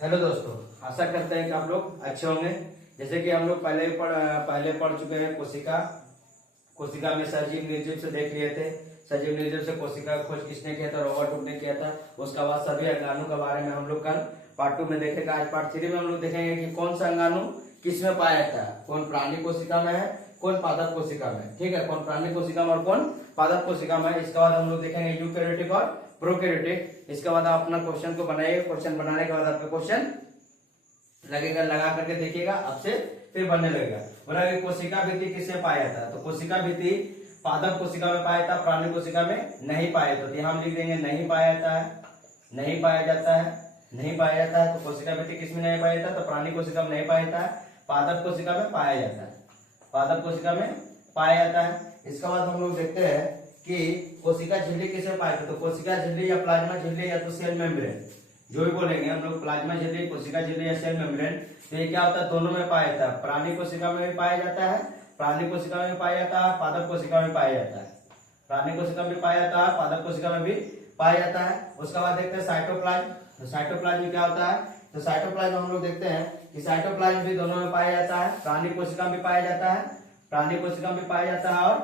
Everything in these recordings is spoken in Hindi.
हेलो दोस्तों, आशा करते हैं कि आप लोग अच्छे होंगे। जैसे कि हम लोग पहले पढ़ चुके हैं कोशिका में सजीव निर्जीव से देख लिए थे। सजीव निर्जीव से कोशिका का खोज किसने किया था? रॉबर्ट हुक ने किया था। उसके बाद सभी अंगाणु के बारे में हम लोग कल पार्ट 2 में देखेगा। आज पार्ट 3 में हम लोग देखेंगे कि कौन सा अंगाणु किस में पाया जाता है, कौन प्राणी कोशिका में है, कौन पादप कोशिका में। ठीक है, कौन प्राणी कोशिका में और कौन पादप कोशिका में। इसके बाद हम लोग देखेंगे यूकैरियोटिक और प्रोकैरियोटिक। इसके बाद आप अपना क्वेश्चन को बनाइए। क्वेश्चन बनाने के बाद आपका क्वेश्चन लगेगा, लगा करके देखिएगा, आपसे फिर बनने लगेगा। बोला कि कोशिका भित्ति किसमें पाया जाता है? तो कोशिका भित्ति पादप कोशिका में पाया जाता है, प्राणी कोशिका में नहीं पाया जाता। तो हम लिख देंगे नहीं पाया जाता है, नहीं पाया जाता है, नहीं पाया जाता है। तो कोशिका भित्ति किसमें नहीं पाया जाता? तो प्राणी कोशिका में नहीं पाया जाता है, पादप कोशिका में पाया जाता है, पादप कोशिका में पाया जाता है। इसके बाद हम लोग देखते हैं कि कोशिका झिल्ली किसमें पाया जाता है? तो कोशिका झिल्ली या प्लाज्मा झिल्ली या तो सेल मेम्ब्रेन, जो भी बोलेंगे हम लोग, प्लाज्मा झिल्ली, कोशिका झिल्ली या सेल मेम्ब्रेन। तो ये क्या होता है? दोनों में पाया जाता है। प्राणी कोशिका में भी पाया जाता है, प्राणी कोशिका में भी पाया जाता है, पादप कोशिका में पाया जाता है। प्राणी कोशिका में भी पाया जाता है, पादप कोशिका में भी पाया जाता है। उसके बाद देखते हैं साइटोप्लाज्म। तो साइटोप्लाज्म में क्या होता है? तो साइटोप्लाज्म हम लोग देखते हैं कि साइटोप्लाज्म भी दोनों में पाया जाता है। प्राणी कोशिका में पाया जाता है, प्राणी कोशिका में पाया जाता है और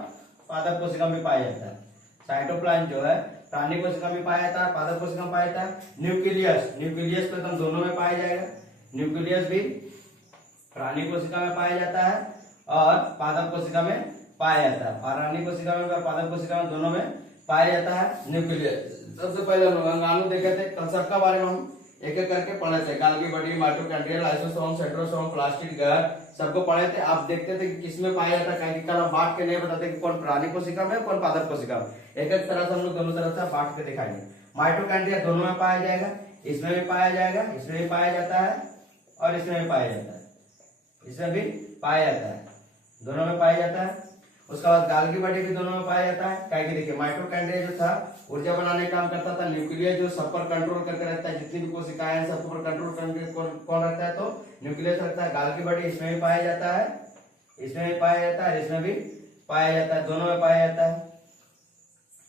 पादप कोशिका में पाया जाता है। साइटोप्लाज्म जो है प्राणी कोशिका में पाया जाता है, पादप कोशिका में पाया जाता है। न्यूक्लियस, न्यूक्लियस तो एकदम दोनों में पाया जाएगा। न्यूक्लियस भी प्राणी कोशिका में पाया जाता है और पादप कोशिका में पाया जाता है। प्राणी कोशिका में और पादप कोशिका में दोनों में पाया जाता है न्यूक्लियस। सबसे पहले हम अंगाणु देखे थे, कल सबका बारे में हम एक एक करके पढ़े थे। Golgi body, mitochondria, lysosome, centrosome, plastid घर सबको पढ़े थे। आप देखते थे कि किसमें पाया जाता है। कल हम बांट के नहीं बताते कि कौन प्राणी कोशिका में कौन पादप कोशिका में। एक एक तरह से हम लोग दोनों तरह से बांट के दिखाएंगे। माइटोकॉन्ड्रिया दोनों में पाया जाएगा, इसमें भी पाया जाएगा, इसमें भी पाया जाता है और इसमें भी पाया जाता है, इसमें भी पाया जाता है, दोनों में पाया जाता है। उसके बाद गाल्गी बॉडी भी दोनों में पाया जाता है। क्या देखिए, माइटोकॉन्ड्रिया जो था ऊर्जा बनाने का काम करता था। न्यूक्लियस जो सब पर कंट्रोल करके रखता है, जितनी भी कोशिकाएं हैं सब पर कंट्रोल करके कौन रखता है? तो न्यूक्लियस रखता है। गाल्गी बॉडी इसमें भी पाया जाता है, इसमें भी पाया जाता है, इसमें भी पाया जाता है, दोनों में पाया जाता है।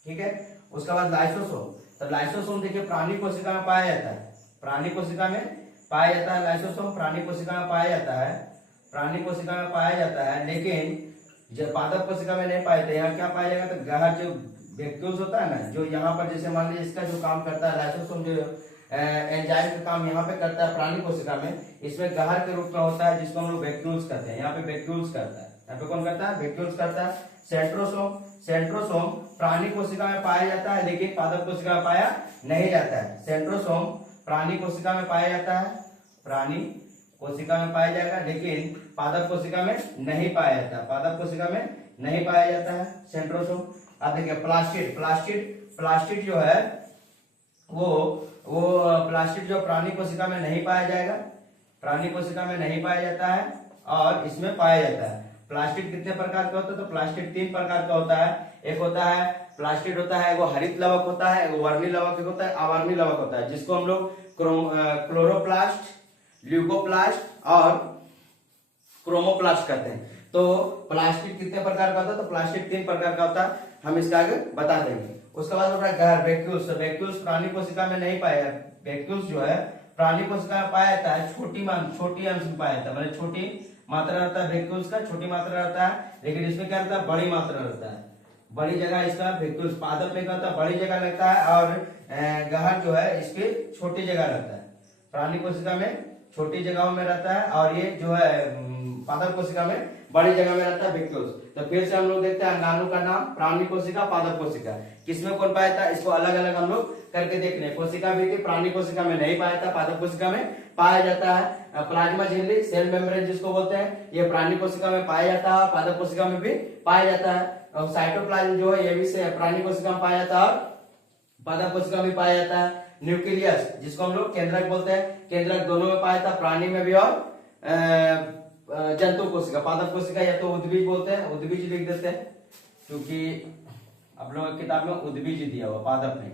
ठीक है, उसके बाद लाइसोसोम। तो लाइसोसोम देखिए प्राणी कोशिका में पाया जाता है, प्राणी कोशिका में पाया जाता है। लाइसोसोम प्राणी कोशिका में पाया जाता है, प्राणी कोशिका में पाया जाता है, लेकिन जब पादप कोशिका में नहीं पाए थे। यहाँ क्या पाया जाएगा? तो गहर जो वैक्यूल्स होता है ना, जो यहाँ पर जैसे मान लीजिए इसका जो काम करता है लाइसोसोम, जो एंजाइम का काम यहाँ पे करता है प्राणी कोशिका में, इसमें गहर के रूप में होता है, जिसको हम लोग वैक्यूल्स कहते हैं। यहाँ पे वैक्यूल्स करता है, यहाँ पे कौन करता है? वैक्यूल्स करता है। सेंट्रोसोम, सेंट्रोसोम प्राणी कोशिका में पाया जाता है, लेकिन पादप कोशिका में पाया नहीं जाता है। सेंट्रोसोम प्राणी कोशिका में पाया जाता है, प्राणी कोशिका में पाया जाएगा, लेकिन पादप कोशिका में नहीं पाया जाता, पादप कोशिका में नहीं पाया जाता है सेंट्रोसोम। अब देखिए प्लास्टिड, प्लास्टिड जो है वो प्लास्टिड जो प्राणी कोशिका में नहीं पाया जाएगा, प्राणी कोशिका में नहीं पाया जाता है और इसमें पाया जाता है। प्लास्टिड कितने प्रकार का होता है? तो प्लास्टिड 3 प्रकार का होता है। एक होता है प्लास्टिड होता है, वो हरित लवक होता है, वो वर्णी लवक होता है, अवर्णी लवक होता है, जिसको हम लोग क्लोरोप्लास्ट, ल्यूकोप्लास्ट और क्रोमोप्लास्ट कहते हैं। तो प्लास्टिक कितने प्रकार का होता है? तो प्लास्टिक 3 प्रकार का होता है, हम इसका आगे बता देंगे। उसके बाद होता है गहर वैक्यूल्स। वैक्यूल्स प्राणी कोशिका में नहीं पाया, वैक्यूल्स जो है प्राणी कोशिका में पाया जाता है, छोटी अंश में पाया जाता है, मतलब छोटी मात्रा रहता है वैक्यूल्स का, छोटी मात्रा रहता है, लेकिन इसमें क्या रहता है? बड़ी मात्रा रहता है, बड़ी जगह इसका वैक्यूल्स। पादप में क्या होता है? बड़ी जगह लगता है और गहर जो है इसकी छोटी जगह रहता है। प्राणी कोशिका में छोटी जगहों में रहता है और ये जो है पादप कोशिका में बड़ी जगह में रहता है वैक्यूल्स। तो फिर से हम लोग देखते हैं अंगाणु का नाम, प्राणी कोशिका, पादप कोशिका, किसमें कौन पाया था? इसको अलग अलग हम लोग करके देख रहे हैं। कोशिका भी प्राणी कोशिका में नहीं पाया था, पादप कोशिका में पाया जाता है। प्लाज्मा झिल्ली, सेल मेम्ब्रेन जिसको बोलते हैं, ये प्राणी कोशिका में पाया जाता है, पादप कोशिका में भी पाया जाता है। और साइटोप्लाज्म जो है ये भी प्राणी कोशिका में पाया जाता है और पादप कोशिका में पाया जाता है। न्यूक्लियस जिसको हम लोग केंद्रक बोलते हैं, केंद्रक दोनों में पाया था, प्राणी में भी और जंतु कोशिका, पादप कोशिका या तो उद्भिज बोलते हैं, उद्भिज लिख देते हैं, क्योंकि आप लोगों की किताब में उद्भिज दिया हुआ, पादप नहीं,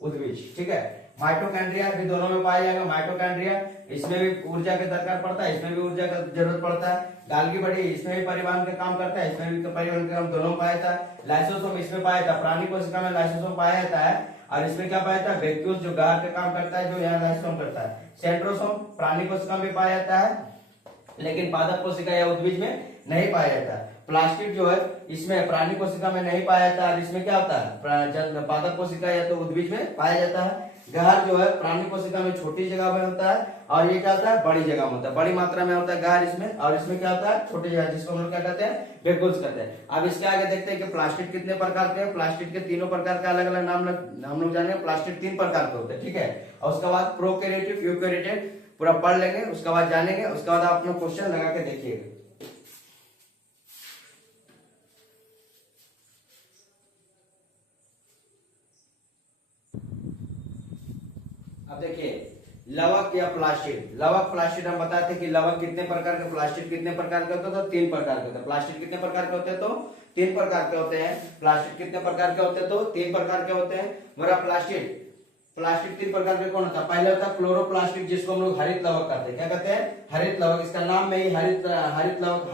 उद्भिज। ठीक है, माइटोकॉन्ड्रिया भी दोनों में पाया जाएगा। माइटोकॉन्ड्रिया इसमें भी ऊर्जा की दरकार पड़ता है, इसमें भी ऊर्जा का जरूरत पड़ता है। गाल्गी बॉडी इसमें भी परिवहन का काम करता है, इसमें भी परिवहन का काम, दोनों पाया था। लाइसोसोम इसमें पाया था, प्राणी कोशिका में लाइसोसोम पाया जाता है और इसमें क्या पाया जाता है, वैक्यूल्स जो गार का काम करता है, जो यहाँ राइसोम करता है। सेंट्रोसोम प्राणी कोशिका में पाया जाता है, लेकिन पादप कोशिका या उद्भिज में नहीं पाया जाता है। प्लास्टिड जो है इसमें प्राणी कोशिका में नहीं पाया जाता है, और इसमें क्या होता है, पादप कोशिका या तो उद्भिज में पाया जाता है। गहर जो है प्राणी कोशिका में छोटी जगह में होता है, और ये क्या होता है, बड़ी जगह में होता है, बड़ी मात्रा में होता है गहर इसमें, और इसमें क्या होता है, छोटी जगह, जिसको हम लोग क्या कहते हैं, वैक्यूल्स कहते हैं। अब इसके आगे देखते हैं कि प्लास्टिड कितने प्रकार के हैं। प्लास्टिड के तीनों प्रकार के अलग अलग नाम हम लोग जानेंगे। प्लास्टिड 3 प्रकार के होते हैं, ठीक है। और उसके बाद प्रोकैरियोटिक, यूकैरियोटिक पूरा पढ़ लेंगे, उसके बाद जानेंगे, उसके बाद आप अपना क्वेश्चन लगा के देखिएगा। अब देखिए लवक या प्लास्टिड। लवक प्लास्टिड हम बताते हैं कि लवक कितने प्रकार के, प्लास्टिड कितने प्रकार के होते हैं, तो 3 प्रकार के होते हैं। प्लास्टिड कितने प्रकार के होते हैं, तो 3 प्रकार के होते हैं। प्लास्टिड कितने प्रकार के होते हैं, तो 3 प्रकार के होते हैं। मेरा प्लास्टिड 3 प्रकार के कौन होता है, पहले होता है क्लोरोप्लास्टिक, जिसको हम लोग हरित लवक कहते हैं। क्या कहते हैं, हरित लवक। इसका नाम में ही हरित लवक,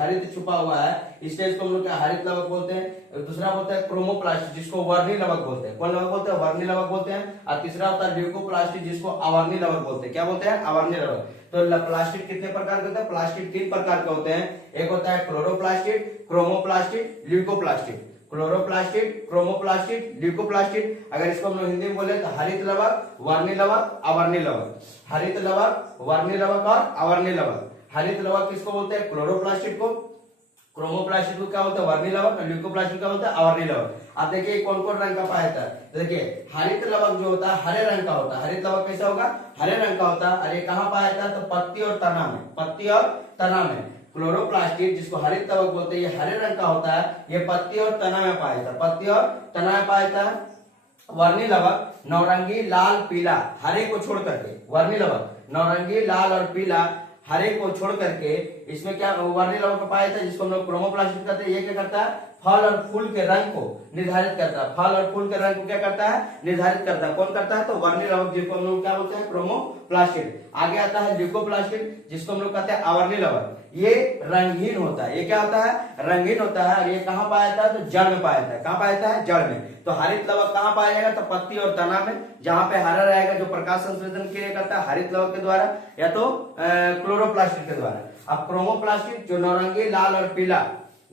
हरित छुपा हुआ है, इसलिए इसको हम लोग क्या हरित लवक बोलते हैं। दूसरा होता है क्रोमोप्लास्टिक, जिसको वर्णी लवक बोलते हैं। कौन लवक बोलते हैं, वर्णी लवक बोलते हैं। और तीसरा होता है ल्यूकोप्लास्टिक, जिसको अवर्णी लवक बोलते हैं। क्या बोलते हैं, अवर्णी लवक। तो प्लास्टिक कितने प्रकार के होते हैं, प्लास्टिक 3 प्रकार के होते हैं। एक होता है क्लोरोप्लास्टिक, क्रोमोप्लास्टिक, ल्यूकोप्लास्टिक। क्लोरोप्लास्टिड, क्रोमोप्लास्टिड, ल्यूकोप्लास्टिड। अगर इसको हम लोग हिंदी में बोले तो हरित लवक, वर्णी लवक, अवर्णी लवक। हरित लवक, वर्णी लवक और अवर्णी लवक। हरित लवक किसको बोलते हैं, क्लोरोप्लास्टिड को। क्रोमोप्लास्टिड को क्या बोलते हैं, वर्णी लवक। ल्यूकोप्लास्टिड क्या बोलते हैं, अवर्णी लवक। आप देखिए कौन कौन रंग का पाया जाता है। तो देखिए हरित लवक जो होता है हरे रंग का होता है। हरित लवक कैसा होगा, हरे रंग का होता है। और ये कहाँ पाया जाता है, तो पत्ती और तना में, पत्ती और तना में। क्लोरोप्लास्टिड जिसको हरित लवक बोलते हैं, ये हरे रंग का होता है, ये पत्ती और तना में पाया जाता है, पत्ती और तना में पाया जाता है। वर्णी लवक नौरंगी, लाल, पीला, हरे को छोड़ करके, वर्णी लवक नौरंगी, लाल और पीला, हरे को छोड़ करके इसमें क्या वर्णी लवक पाया जाता है, जिसको हम लोग क्रोमोप्लास्टिड कहते हैं। ये क्या करता है, फल और फूल के रंग को निर्धारित करता है। फल और फूल के रंग को क्या करता है, निर्धारित करता है। कौन करता है, तो वर्णी लवक, जिसको हम लोग क्या बोलते हैं, क्रोमोप्लास्टिड। आगे आता है ल्यूकोप्लास्टिड, जिसको हम लोग कहते हैं अवर्णी लवक। ये रंगहीन होता है। ये क्या होता है, रंगहीन होता है। और ये कहाँ पाया जाता है, तो जड़ में पाया जाता है। कहाँ पाया जाता है, जड़ में। तो हरित लवक कहाँ पाया जाएगा, तो पत्ती और तना में, जहां पे हरा रहेगा, जो प्रकाश संश्लेषण क्रिया करता है हरित लवक के द्वारा या तो क्लोरोप्लास्टिड के द्वारा। अब क्रोमोप्लास्टिड जो नौरंगी, लाल और पीला,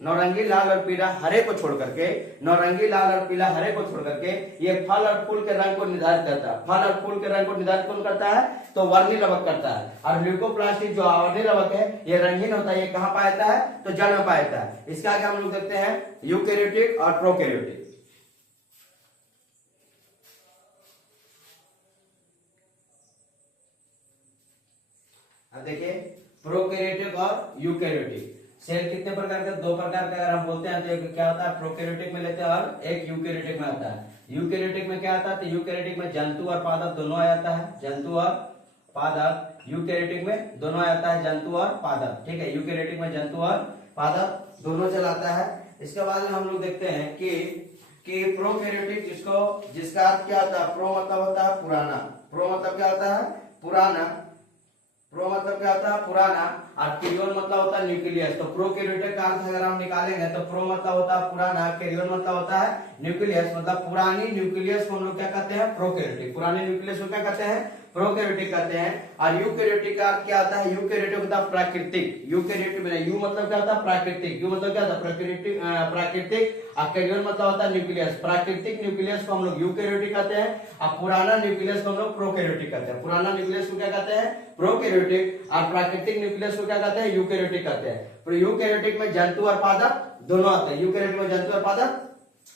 नौरंगी, लाल और पीला, हरे को छोड़ करके, नौरंगी, लाल और पीला, हरे को छोड़ करके ये फल और फूल के रंग को निर्धारित करता है। फल और फूल के रंग को निर्धारित कौन करता है, तो वर्णी लवक करता है। और ल्यूकोप्लास्टिड जो अवर्णी लवक है, ये रंगीन होता है। ये कहाँ पाया जाता है, तो जड़ में पाया जाता है। इसके आगे हम लोग देखते हैं यूकैरियोटिक और प्रोकैरियोटिक। अब देखिए प्रोकैरियोटिक और यूकैरियोटिक। सेल कितने प्रकार के, 2 प्रकार के अगर हम बोलते हैं तो एक क्या होता है, प्रोकैरियोटिक में लेते हैं, और एक यूकैरियोटिक में आता है। यूकैरियोटिक में क्या आता है, तो यूकैरियोटिक में जंतु और पादप दोनों आ जाता है। जंतु और पादप यूकैरियोटिक में दोनों आ जाता है, जंतु और पादप, ठीक है। यूकैरियोटिक में जंतु और पादप दोनों चलाता है। इसके बाद में हम लोग देखते हैं कि प्रोकैरियोटिक, जिसका अर्थ क्या होता है, प्रो मतलब होता है पुराना। प्रो मतलब क्या होता है, पुराना। प्रो मतलब क्या होता है, पुराना। और कैरियोन मतलब होता है न्यूक्लियस। तो प्रोकैरियोटिक का अर्थ अगर हम निकालेंगे तो प्रो मतलब होता है पुराना, कैरियोन मतलब होता है न्यूक्लियस, मतलब पुरानी न्यूक्लियस को हम लोग क्या कहते हैं, प्रोकैरियोटिक। पुरानी न्यूक्लियस को क्या कहते हैं, प्रोकैरियोटिक कहते हैं। और यूकैरियोटिक का अर्थ क्या आता है, यूकैरियोटिक होता है प्राकृतिक। यूकैरियोटिक में यू मतलब क्या होता है, प्राकृतिक। यू मतलब क्या होता है, प्राकृतिक। और कैरियोन मतलब होता है न्यूक्लियस। प्राकृतिक न्यूक्लियस को हम लोग यूकैरियोटिक कहते हैं, और पुराना न्यूक्लियस को हम लोग प्रोकैरियोटिक कहते हैं। पुराना न्यूक्लियस को क्या कहते हैं, प्रोकैरियोटिक, और प्राकृतिक न्यूक्लियस को क्या कहते हैं, यूकैरियोटिक कहते हैं। तो यूकैरियोटिक में जंतु और पादप दोनों आते हैं। यूकैरियोटिक में जंतु और पादप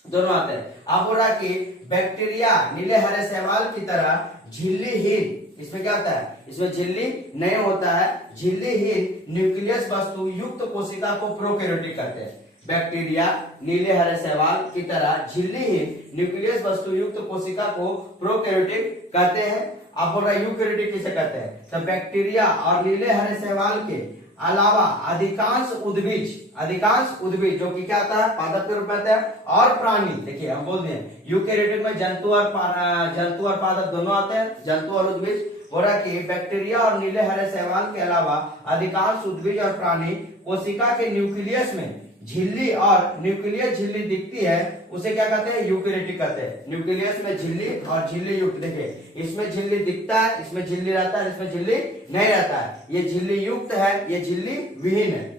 दोनों आते हैं। अब हो रहा कि बैक्टीरिया नीले हरे शैवाल की तरह झिल्लीहीन, इसमें क्या होता है, इसमें झिल्ली नहीं होता है, झिल्लीहीन न्यूक्लियस वस्तु युक्त कोशिका को प्रोकैरियोटिक कहते हैं। बैक्टीरिया नीले हरे शैवाल की तरह झिल्लीहीन न्यूक्लियस वस्तु युक्त कोशिका को प्रोकैरियोटिक कहते हैं। अब हो रहा है यूकैरियोटिक किसे कहते हैं, तो बैक्टीरिया और नीले हरे शैवाल के अलावा अधिकांश उद्भिज जो कि क्या आता है, पादप के रूप में आता है, और प्राणी। देखिए हम बोलते हैं यूकैरियोटिक में जंतु और पादप दोनों आते हैं, जंतु और उद्भिज। हो रहा कि बैक्टीरिया और नीले हरे शैवाल के अलावा अधिकांश उद्भिज और प्राणी कोशिका के न्यूक्लियस में झिल्ली और न्यूक्लियस झिल्ली दिखती है उसे क्या कहते हैं, यूकेरियोटिक कहते हैं। न्यूक्लियस में झिल्ली और झिल्ली युक्त, देखिए इसमें झिल्ली दिखता है, इसमें झिल्ली रहता है, इसमें झिल्ली नहीं रहता है। ये झिल्ली युक्त है, ये झिल्ली विहीन है।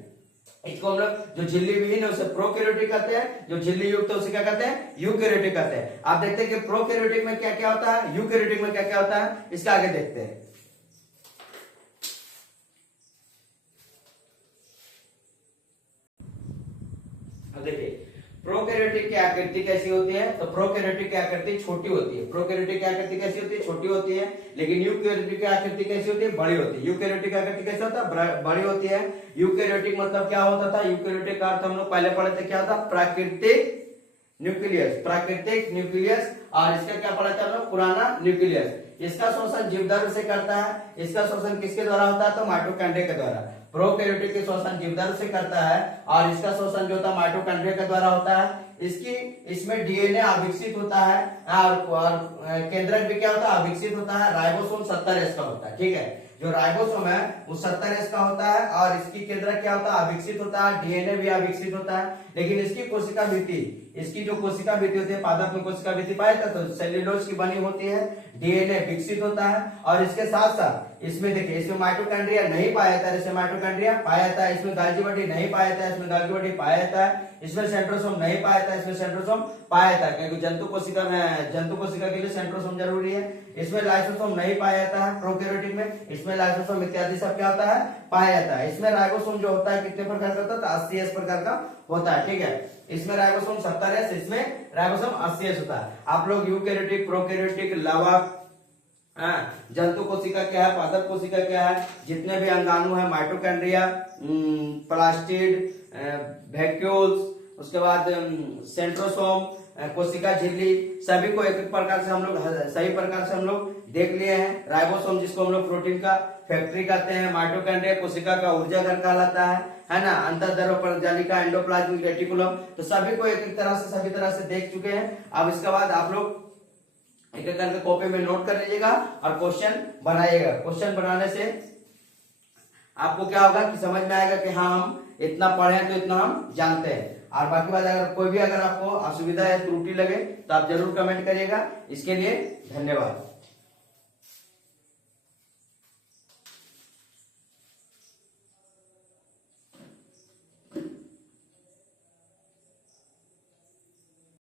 इसको हम लोग जो झिल्ली विहीन है उसे प्रोकैरियोटिक कहते हैं, जो झिल्ली युक्त है उसे क्या कहते हैं, यूकेरियोटिक कहते हैं। आप देखते हैं कि प्रोकैरियोटिक में क्या क्या होता है, यूकेरियोटिक में क्या क्या होता है, इसका आगे देखते हैं। देखिए प्रोकैरियोटिक की आकृति कैसी होती है, तो प्रोकैरियोटिक की आकृति छोटी होती है। प्रोकैरियोटिक की आकृति कैसी होती है, छोटी होती है। लेकिन यूकैरियोटिक की आकृति कैसी होती है, बड़ी होती है। यूकैरियोटिक की आकृति कैसी होता है, बड़ी होती है। यूकैरियोटिक मतलब क्या होता था, यूकैरियोटिक का अर्थ हम लोग पहले पढ़े थे, क्या था, प्राकृतिक न्यूक्लियस, प्राकृतिक न्यूक्लियस। और इसका क्या पढ़ा था हम लोग, पुराना न्यूक्लियस। इसका शोषण जीवदर से करता है। इसका शोषण किसके द्वारा होता है, तो माइटोकॉन्ड्रिया के द्वारा। प्रोकैरियोटिक के शोषण जीवदर से करता है और इसका शोषण जो होता है माइटोकॉन्ड्रिया के द्वारा होता है। इसमें डीएनए अविकसित होता है और केंद्रक भी क्या होता है, अविकसित होता है। राइबोसोम 70S का होता है, ठीक है। जो राइबोसोम है वो 70S का होता है और इसकी केंद्रक क्या होता है, अविकसित होता है। डीएनए भी अविकसित होता है। लेकिन इसकी कोशिका भित्ति, इसकी जो कोशिका भित्ति होती है, पादप में कोशिका भित्ति पाया था, तो सेल्यूलोज की बनी होती है। डीएनए विकसित होता है और इसके साथ साथ इसमें देखिए, इसमें माइटोकॉन्ड्रिया नहीं पाया जाता है, जैसे माइटोकॉन्ड्रिया पाया जाता है। इसमें गाल्गी बॉडी नहीं पाया जाता है, इसमें गाल्गी बॉडी पाया जाता है। इसमें सेंट्रोसोम नहीं पाया जाता है, इसमें सेंट्रोसोम पाया जाता है, क्योंकि जंतु कोशिका के लिए सेंट्रोसोम जरूरी है। इसमें लाइसोसोम नहीं पाया जाता है प्रोकैरियोटिक में। इसमें लाइसोसोम इत्यादि सब क्या होता है, पाया जाता है। इसमें राइबोसोम जो होता है कितने प्रकार का होता है, तो 80S प्रकार का होता है, ठीक है। इसमें राइबोसोम 70S, इसमें राइबोसोम 80S होता है। आप लोग यूकैरियोटिक, प्रोकैरियोटिक, लावा, जंतु कोशिका क्या है, पादप कोशिका क्या है, जितने भी अंगाणु है, माइटोकॉन्ड्रिया, प्लास्टिड, वैक्यूल्स, उसके बाद सेंट्रोसोम, कोशिका झिल्ली, सभी को एक एक प्रकार से हम लोग सही प्रकार से हम लोग देख लिए हैं। राइबोसोम जिसको हम लोग प्रोटीन का फैक्ट्री कहते हैं, माइटोकॉन्ड्रिया कोशिका का ऊर्जा घर कहलाता है ना, अंतर्द्रव्य प्रजालिका, एंडोप्लाज्मिक रेटिकुलम, तो सभी को एक एक तरह से सभी तरह से देख चुके हैं। अब इसके बाद आप लोग एक एक करके कॉपी में नोट कर लीजिएगा और क्वेश्चन बनाइएगा। क्वेश्चन बनाने से आपको क्या होगा कि समझ में आएगा कि हाँ हम इतना पढ़े हैं तो इतना हम जानते हैं। और बाकी बात अगर कोई भी अगर आपको असुविधा या त्रुटि लगे तो आप जरूर कमेंट करिएगा। इसके लिए धन्यवाद।